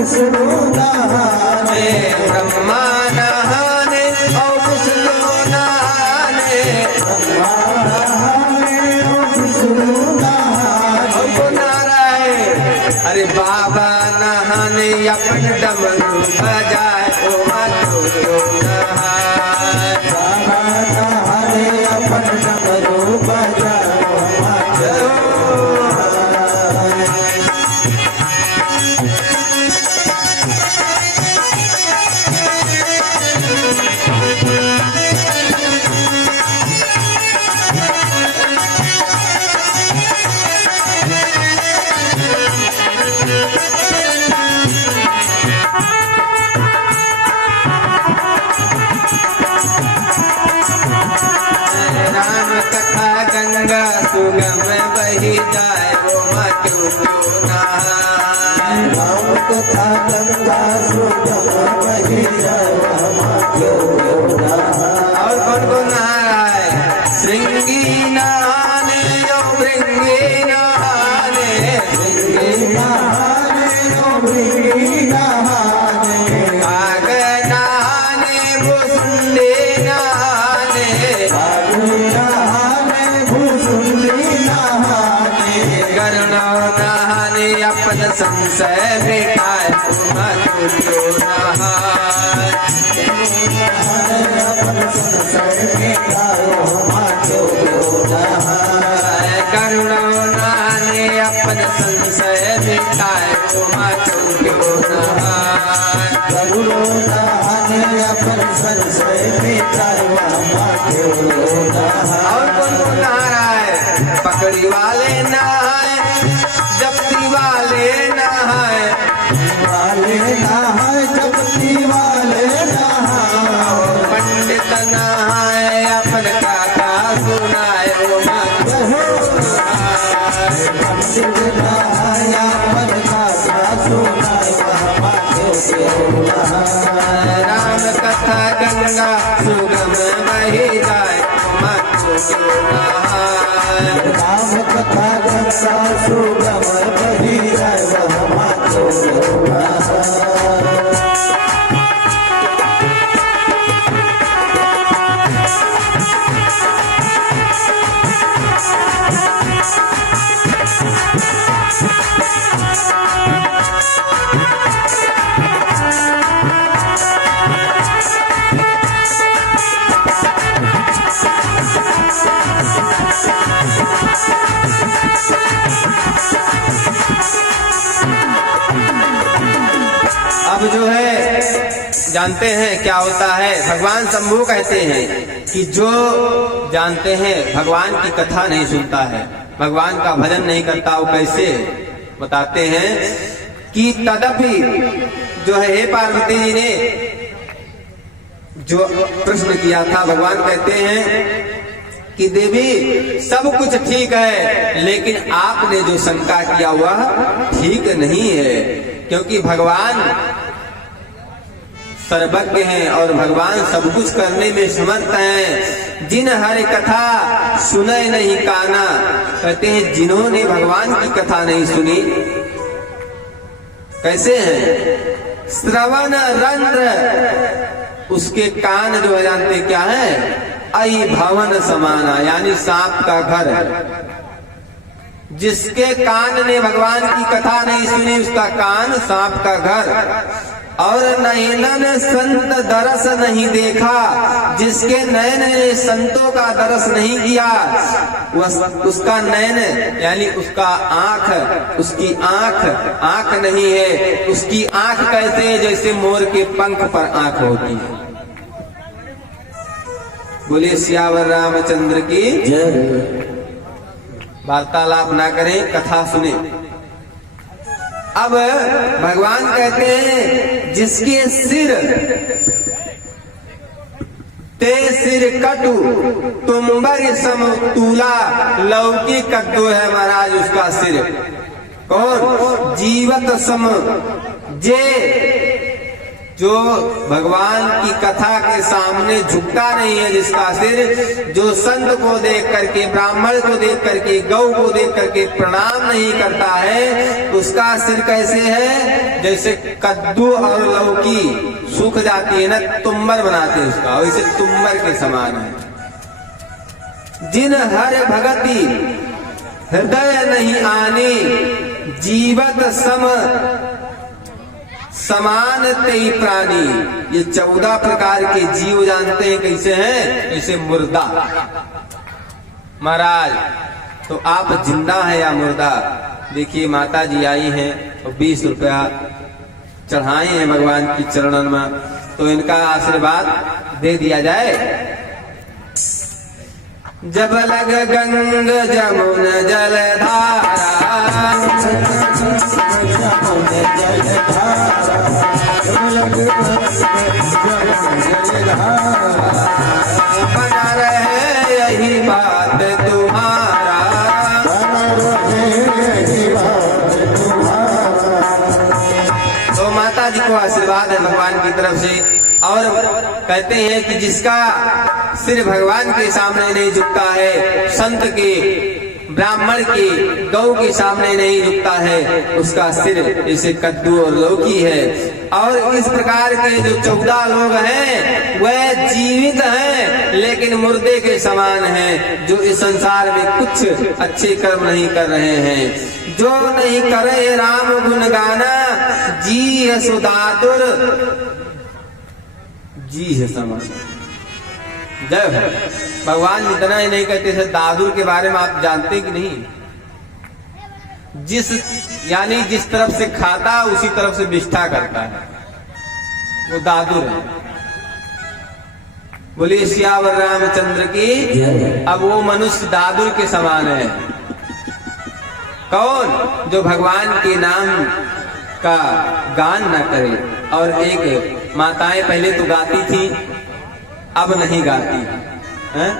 विष्णु नहाने, ब्रह्मा नहाने और विष्णु नहाने, ब्रह्मा नहाने और विष्णु नहाने। और नारायण अरे बाबा नहाने अपन डमरू बजाए ओ मातो नहाए, बाबा नहाने अपन डमरू बजाओ मातो। राम कथा गंगा सुगम बही जाए वो मातो नहाए, राम कथा गंगा सुगम बही जाए मातो नहाने। और कौन कौन नहा रहा है? श्रृंगी नहाने जो भृंगी नहाने, भृंगी नहाने ओ भृंगी नहाने, काग नहाने भुसुंडी नहाने, बाबू नहाने भूसुंडी नहाने, गरुड़ नहाने अपन संशय मिटाए मातो नहाए, नहाने अपन संशय मिटाओ मातो नहाने। गरुड़ नहाने अपन संशय मिटाए मातो नहाए, गरुड़ो नहाने अपन संशय मिटाओ मातो नहाने। और कौन कौन नहा रहा है? पकड़ी वाले नहाए, जप्ती वाले नहाए, वाले नहाए जपती वाले नहाए, पंडित नहाए अपन कथा सुनाए ओ मातो नहाए, पंडित नहाए अपन कथा सुनाए मातो नहाए। राम कथा गंगा सुगम बही जाए ओ मातो नहाए, राम कथा गंगा सुगम बही जाए मातो नहाए। अब जो है जानते हैं क्या होता है? भगवान शंभू कहते हैं कि जो जानते हैं भगवान की कथा नहीं सुनता है, भगवान का भजन नहीं करता, वो कैसे? बताते हैं कि तदपि जो है हे पार्वती जी ने जो प्रश्न किया था, भगवान कहते हैं कि देवी सब कुछ ठीक है, लेकिन आपने जो शंका किया वह ठीक नहीं है, क्योंकि भगवान सर्वज्ञ हैं और भगवान सब कुछ करने में समर्थ हैं। जिन हरि कथा सुने नहीं काना, कहते हैं जिन्होंने भगवान की कथा नहीं सुनी कैसे हैं? श्रवण रंध्र, उसके कान जो है जानते क्या है? आई भवन समाना, यानी सांप का घर। जिसके कान ने भगवान की कथा नहीं सुनी उसका कान सांप का घर। और नयनन संत दरस नहीं देखा, जिसके नयन ने संतों का दरस नहीं किया उसका नयन यानी उसका आंख, उसकी आंख नहीं है। उसकी आंख कैसे है? जैसे मोर के पंख पर आंख होती है। बोलिए सियावर रामचंद्र की जय। वार्तालाप ना करें, कथा सुने। अब भगवान कहते हैं जिसके सिर ते सिर कटु तुम्बर समतूला, लौकी कद्दू है महाराज उसका सिर। कौन? जीवत सम, जे जो भगवान की कथा के सामने झुकता नहीं है, जिसका सिर, जो संत को देख करके, ब्राह्मण को देख करके, गौ को देख करके प्रणाम नहीं करता है, उसका सिर कैसे है? जैसे कद्दू और लौकी सूख जाती है ना, तुम्बर बनाते हैं उसका, वैसे तुम्बर के समान है। जिन हर भगति हृदय नहीं आने, जीवत सम समान तेई प्राणी। ये 14 प्रकार के जीव जानते हैं कैसे हैं? जैसे मुर्दा। महाराज तो आप जिंदा है या मुर्दा? देखिए माता जी आई हैं और 20 रुपया चढ़ाए हैं भगवान की चरणन में, तो इनका आशीर्वाद दे दिया जाए। जब लग गंग जमुन जलधारा, बना रहे यही बात तुम्हारा। तो माता जी को आशीर्वाद है भगवान की तरफ से, और कहते हैं कि जिसका सिर भगवान के सामने नहीं झुकता है, संत के, ब्राह्मण के, गौ के सामने नहीं झुकता है, उसका सिर जैसे कद्दू और लौकी है। और इस प्रकार के जो 14 लोग हैं वह जीवित हैं लेकिन मुर्दे के समान हैं, जो इस संसार में कुछ अच्छे कर्म नहीं कर रहे हैं। जो नहीं करे राम गुण गाना, जी है सुदादुर, जी है समान। जय भगवान इतना ही नहीं कहते थे, दादुर के बारे में आप जानते कि नहीं? यानी जिस तरफ से खाता उसी तरफ से विष्ठा करता है, वो दादुर है। बोलिए सियावर रामचंद्र की। अब वो मनुष्य दादुर के समान है। कौन? जो भगवान के नाम का गान न करे। और एक माताएं पहले तो गाती थी, अब नहीं गाती हैं?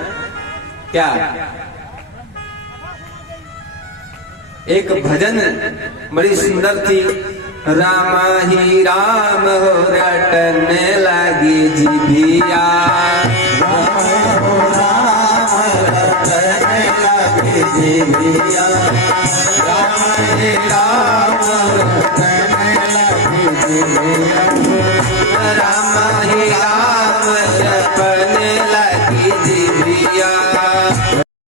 क्या? एक भजन बड़ी सुंदर थी, रामा ही राम हो रटने लगी जिभिया, राम हो राम रटने लगी जिभिया, राम ही राम रटने लगी जिभिया, राम ही राम रटने लगी जिभिया।